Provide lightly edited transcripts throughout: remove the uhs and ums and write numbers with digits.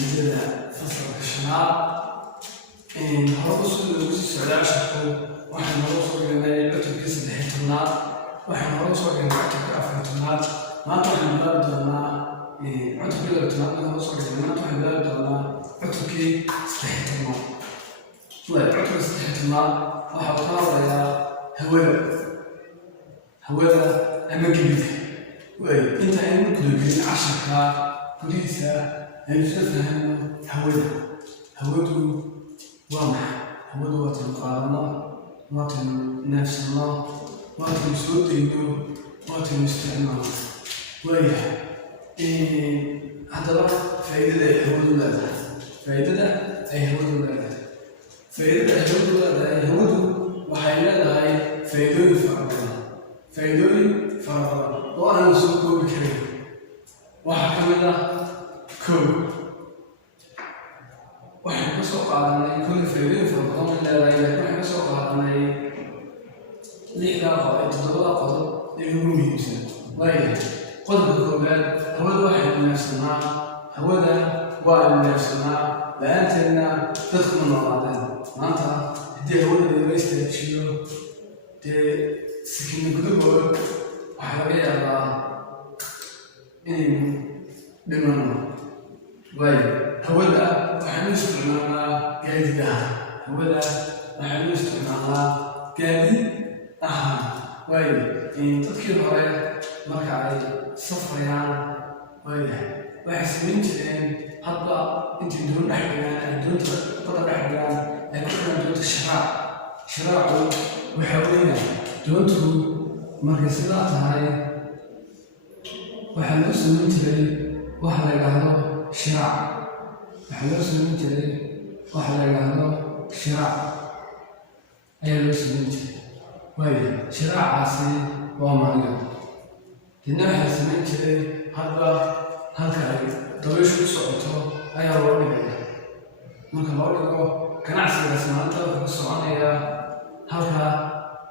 مدينة فصل الشمال هرقص السعودية شكو waxaan hore soo gelinay cutubkii 3-tanaad waxaan hore soo gelinay cutubkii 4-tanaad maanta waxaan bilaabi doonaa cutubkii 2-tanaad waxaan soo gelinay maanta waxaan bilaabi doonaa cutubkii 3-tanaad cutubkii 3-tanaad waxa uu ka hadlayaa hawada ama gibidka inta aynu guda gelin casharka gudihiisa aynu isla fahanno hawadu waa maxay hawadu waa tilqaadano واتن نفس الله واتن سودينو واتن استعمال ويا هذا فائدة هود ولا فائدة أي هود ولا فائدة هود ولا أي هود وحيلا هاي فائدة فرق وأنا سوق بكري وحكمنا كل waxaan ka soo qaadanay kulli faa'iidooyin fara badan oo leedahay waxaan ka soo qaadanay 6 qodob 7 qodob ee ugu muhiimsan qodobka koowaad hawada waxay neefsanaa hawada waa neefsanaa la'aanteedna dadku ma noolaadeen maanta haddii hawada la istaajiyo dee sikiin gudahood waxaa laga yaabaa inaynu dhimanno hawada waxaan isticmaalnaa gaadiid ahaan hawada waxaan isticmaalnaa gaadiid ahaan dadkii hore marka ay safrayaan waxay samayn jireen hadba intay doon dhex dhigaan ay doonta bada dhex dhigaan ay ku xidhaan doonta shiraacu waxaa weeyaan doontu markay sidaa tahay waxaa loo samayn jiray waxa la yidhaahdo shiraac waxaa loo samayn jiray waxa la yidhaahdo shiraac ayaa loo samayn jiray shiraacaasi waa maryo dina waxaa samayn jiray hadba halka ay dabayshu ku socoto ayaa loo dhigaya marka loo dhigo ganacsigaas maalinta wuxuu ku soconayaa halka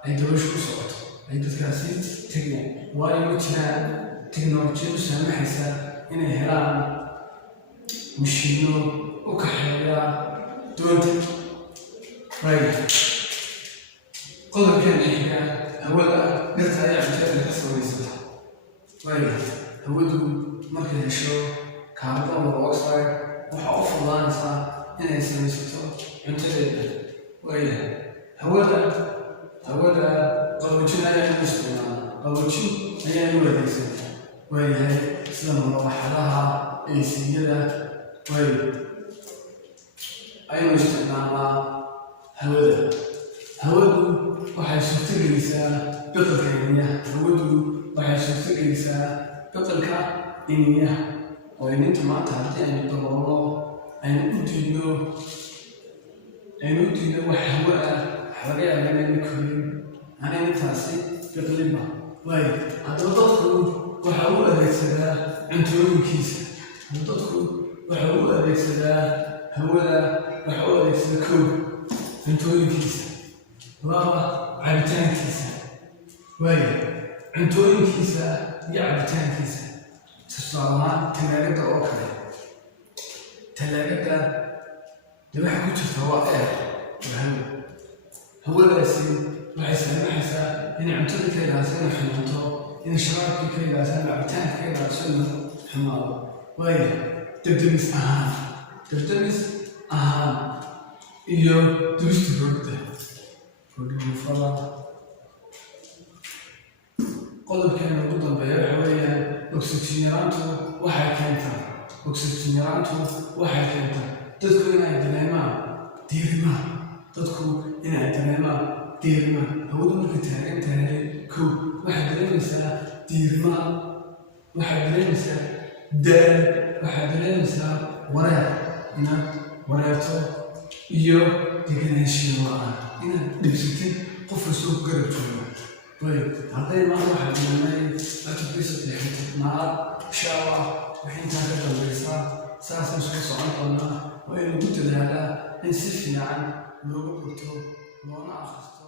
ay dabayshu ku socoto ay dadkaasi tegayaan waayo ma jiraan tiknolojiyadu saamaxaysa inay helaan مشينو وكحيا دونت قدر كان إحنا هودا نرتاح عشان نحصل ويسطا هودو مركز الشو كاربون وأكسيد وحقف لانسا إنه يسمى ويسطا يمتلئ هودا قلوشنا يا المسلمين قلوشو هي الورديسة هاي سلام الله وحدها إنسية aynu isticmaalnaa hawadu waxay suurtagelisaa bedelka iniyaha hawadu waxay suurtagelisaa bedelka iniyaha oo ininta maanta haddii aynu daboolno aynu u diidno wax hawo ah waxa laga yaabaa inaynu korin ana intaasi bedelinba haddaba dadku waxa u adeegsadaa cuntooyinkiisa dadku waxa uu adeegsadaa hawada waxa uu adeegsadaa kow cuntooyinkiisa laba cabitaankiisa cuntooyinkiisa iyo cabitaankiisa tusaale ahaan talaagada oo kale talaagada dee waxa ku jirta waa hawadaasi waxay saamaxaysaa inay cuntada ka ilaaliso inay xumaanto inay sharaabkii ka ilaaliso inay cabitaanka ka ilaaliso inuu xumaado debdemis ahaan iyo dubista roogta roogdufada qodobkeena ugu dambeeya waxa weeyaan oxygen yaraantu waxay keentaa dadku inay dareemaan diirimaan hawadu markay taagan tahay kow waxay dareemaysaa diirimaan waxay dareemaysaa daal waxay dareemaysaa wareer inaad wareerto iyo deganaanshiyo la'aan inaad dhibsatid qof kastoo ku garab joogo hadday maanta waxaa dilanay cutubkii 3-tanaad insha allah waxay intaa ka dambaysaa saasaan isku socon doonaa waa in lagu dadaalaa in si fiican looga gurto loona akhristo